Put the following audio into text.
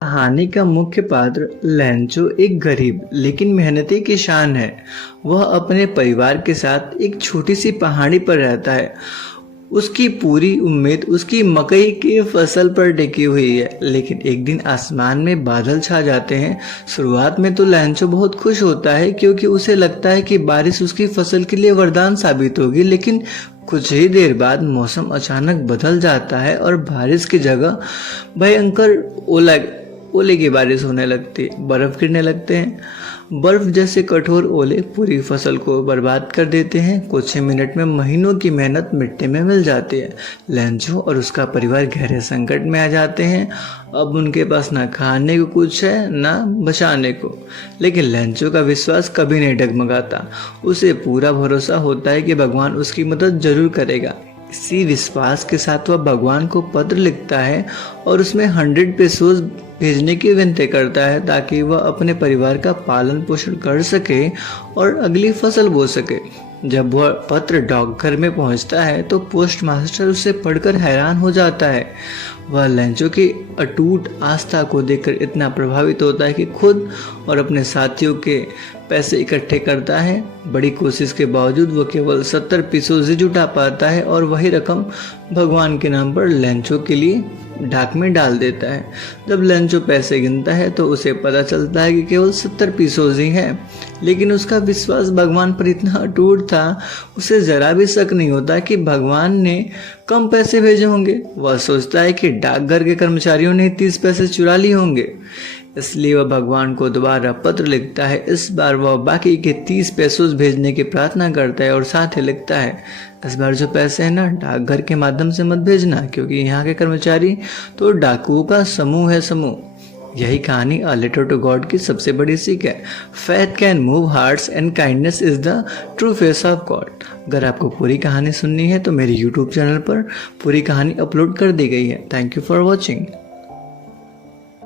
कहानी का मुख्य पात्र लैंचो एक गरीब लेकिन मेहनती किसान है। वह अपने परिवार के साथ एक छोटी सी पहाड़ी पर रहता है। उसकी पूरी उम्मीद उसकी मकई की फसल पर टिकी हुई है, लेकिन एक दिन आसमान में बादल छा जाते हैं। शुरुआत में तो लैंचो बहुत खुश होता है क्योंकि उसे लगता है कि बारिश उसकी फसल के लिए वरदान साबित होगी, लेकिन कुछ ही देर बाद मौसम अचानक बदल जाता है और बारिश की जगह भयंकर ओले की बारिश होने लगती है। बर्फ गिरने लगते हैं। बर्फ जैसे कठोर ओले पूरी फसल को बर्बाद कर देते हैं। कुछ ही मिनट में महीनों की मेहनत मिट्टी में मिल जाती है। लैंचो और उसका परिवार गहरे संकट में आ जाते हैं। अब उनके पास ना खाने को कुछ है ना बचाने को, लेकिन लैंचो का विश्वास कभी नहीं डगमगाता। उसे पूरा भरोसा होता है कि भगवान उसकी मदद जरूर करेगा। इसी विश्वास के साथ वह भगवान को पत्र लिखता है और उसमें 100 पेसोस भेजने की विनती करता है ताकि वह अपने परिवार का पालन पोषण कर सके और अगली फसल बो सके। जब वह पत्र डाकघर में पहुंचता है तो पोस्ट मास्टर उसे पढ़कर हैरान हो जाता है। वह लैंचो की अटूट आस्था को देखकर इतना प्रभावित होता है कि खुद और अपने साथियों के पैसे इकट्ठे करता है। बड़ी कोशिश के बावजूद वह केवल 70 पेसोस ही जुटा पाता है और वही रकम भगवान के नाम पर लैंचो के लिए डाक में डाल देता है। जब लैंचो पैसे गिनता है तो उसे पता चलता है कि केवल 70 पेसोस ही हैं, लेकिन उसका विश्वास भगवान पर इतना अटूट था, उसे जरा भी शक नहीं होता कि भगवान ने कम पैसे भेजे होंगे। वह सोचता है कि डाकघर के कर्मचारियों ने 30 पैसे चुरा लिए होंगे, इसलिए वह भगवान को दोबारा पत्र लिखता है। इस बार वह बाकी के 30 पेसोस भेजने की प्रार्थना करता है और साथ ही लिखता है, इस बार जो पैसे हैं ना, डाकघर के माध्यम से मत भेजना, क्योंकि यहाँ के कर्मचारी तो डाकुओं का समूह है। यही कहानी अ लेटर टू गॉड की सबसे बड़ी सीख है। Faith can move hearts and kindness is the true face of God. अगर आपको पूरी कहानी सुननी है तो मेरे यूट्यूब चैनल पर पूरी कहानी अपलोड कर दी गई है। Thank you for watching.